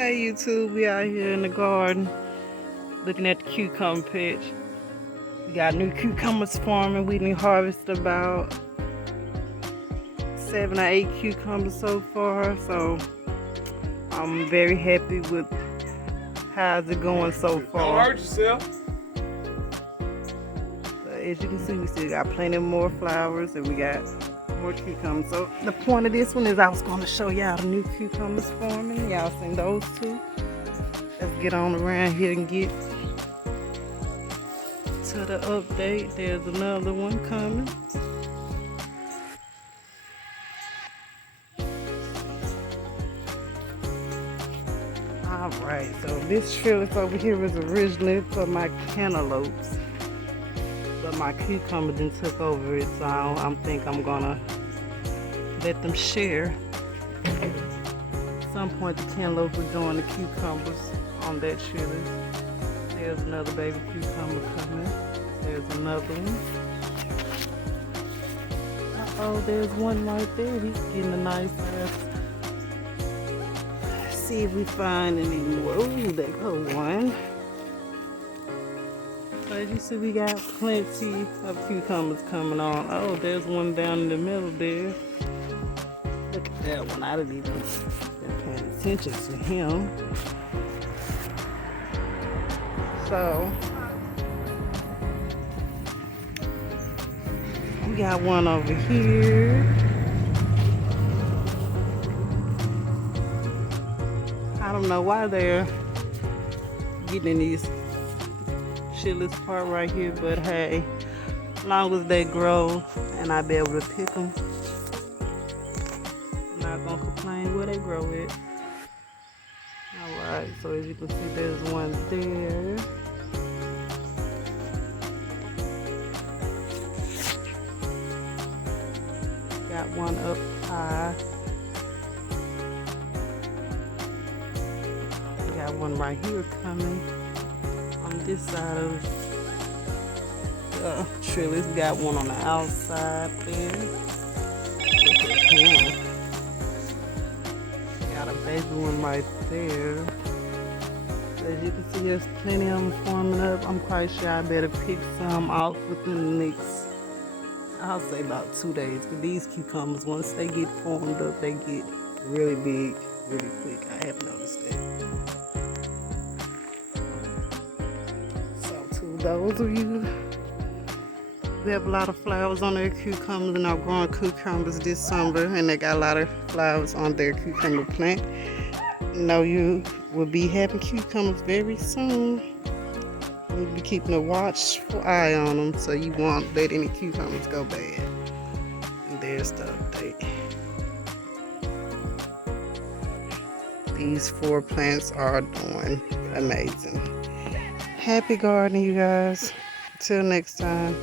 Hey YouTube, we out here in the garden looking at the cucumber patch. We got new cucumbers forming. We done harvested about 7 or 8 cucumbers so far, so I'm very happy with how's it going so far. Don't hurt yourself. But as you can see, we still got plenty more flowers and we got more cucumbers. So the point of this one is I was going to show y'all the new cucumbers forming. Y'all seen those two? Let's get on around here and get to the update. There's another one coming. Alright, so this trellis over here was originally for my cantaloupes, but my cucumber then took over it, so I think I'm gonna let them share. At some point the cantaloupe will join the cucumbers on that trellis. There's another baby cucumber coming. There's another one. Uh-oh, there's one right there. He's getting a nice size. Let's see if we find any more. Ooh, there go one. So as you see, we got plenty of cucumbers coming on. Oh, there's one down in the middle there. Look at that one. I didn't even been paying attention to him. So we got one over here. I don't know why they're getting in these shitless part right here, but hey, as long as they grow and I be able to pick them, I'm not gonna complain where they grow at. Alright, so as you can see, there's one there. Got one up high. We got one right here coming on this side of the trellis. We got one on the outside there. Look at him. Got a baby one right there. As you can see, there's plenty of them forming up. I'm quite sure I better pick some off within the next, I'll say about 2 days. Because these cucumbers, once they get formed up, they get really big, really quick. I have noticed that. So to those of you who have a lot of flowers on their cucumbers and are growing cucumbers this summer, and they got a lot of flowers on their cucumber plant, know you will be having cucumbers very soon. We'll be keeping a watchful eye on them so you won't let any cucumbers go bad. And there's the update. These 4 plants are doing amazing. Happy gardening, you guys. Till next time.